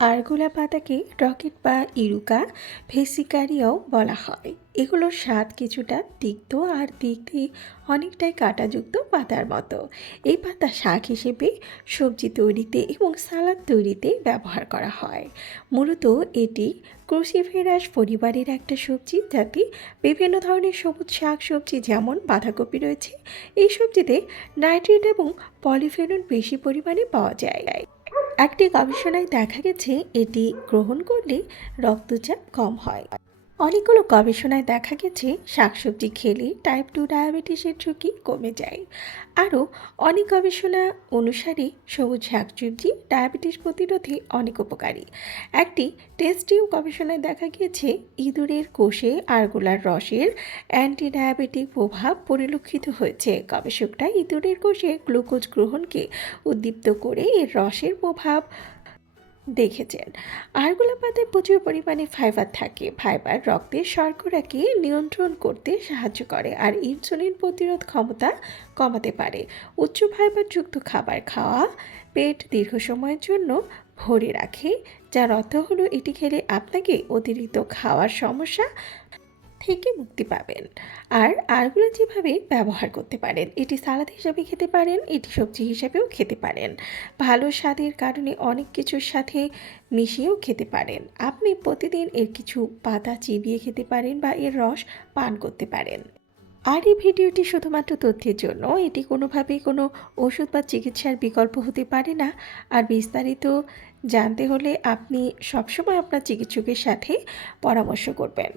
আরগোলা পাতাকে রকেট বা ইরুকা? ভেসিকারিয়াও বলা হয়। এগুলোর স্বাদ কিছুটা তিক্ত আর দেখতে অনেকটাই কাঁটাযুক্ত পাতার মতো। এই পাতা শাক হিসেবে সবজি তৈরিতে এবং সালাদ তৈরিতে ব্যবহার করা হয়। মূলত এটি ক্রুসিফেরাস পরিবারের একটা সবজি যাতে বিভিন্ন ধরনের সবুজ শাক সবজি যেমন বাঁধাকপি রয়েছে, এই সবজিতে নাইট্রেট এবং পলিফেনল বেশি পরিমাণে পাওয়া যায়। একটি গবেষণায় দেখা গেছে এটি গ্রহণ করলে রক্তচাপ কম হয়। অনেকগুলো গবেষণায় দেখা গেছে শাকসবজি খেলে টাইপ টু ডায়াবেটিসের ঝুঁকি কমে যায়। আরও অনেক গবেষণা অনুসারে সবুজ শাকসবজি ডায়াবেটিস প্রতিরোধে অনেক উপকারী। একটি টেস্টিও গবেষণায় দেখা গিয়েছে ইঁদুরের কোষে আরগোলার রসের অ্যান্টি ডায়াবেটিক প্রভাব পরিলক্ষিত হয়েছে। গবেষকরা ইঁদুরের কোষে গ্লুকোজ গ্রহণকে উদ্দীপ্ত করে এর রসের প্রভাব দেখেছেন। আরগুলা পাতায় প্রচুর পরিমাণে ফাইবার থাকে। ফাইবার রক্তে শর্করাকে নিয়ন্ত্রণ করতে সাহায্য করে আর ইনসুলিন প্রতিরোধ ক্ষমতা কমাতে পারে। উচ্চ ফাইবারযুক্ত খাবার খাওয়া পেট দীর্ঘ সময়ের জন্য ভরে রাখে, যার অর্থ হলো এটি খেলে আপনাকে অতিরিক্ত খাওয়ার সমস্যা থেকে মুক্তি পাবেন। আর আরগুলো যেভাবে ব্যবহার করতে পারেন, এটি সালাদ হিসাবে খেতে পারেন, এটি সবজি হিসাবেও খেতে পারেন। ভালো স্বাদের কারণে অনেক কিছুর সাথে মিশিয়েও খেতে পারেন। আপনি প্রতিদিন এর কিছু পাতা চিবিয়ে খেতে পারেন বা এর রস পান করতে পারেন। আর এই ভিডিওটি শুধুমাত্র তথ্যের জন্য, এটি কোনোভাবেই কোনো ওষুধ বা চিকিৎসার বিকল্প হতে পারে না। আর বিস্তারিত জানতে হলে আপনি সবসময় আপনার চিকিৎসকের সাথে পরামর্শ করবেন।